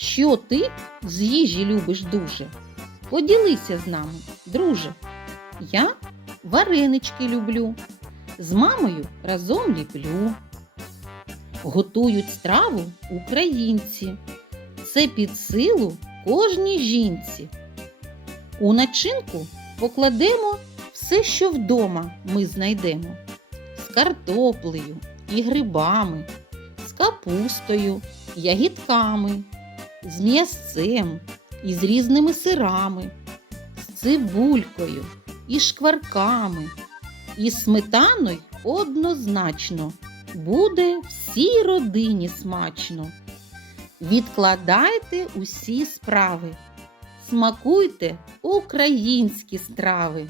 що ти з їжі любиш дуже? Поділися з нами, друже. Я варенички люблю. З мамою разом ліплю. Готують страву українці. Це під силу кожній жінці. У начинку покладемо все, що вдома ми знайдемо. З картоплею і грибами, з капустою, ягідками, з м'ясцем і з різними сирами, з цибулькою і шкварками, і сметаною однозначно буде всій родині смачно. Відкладайте усі справи, смакуйте українські страви.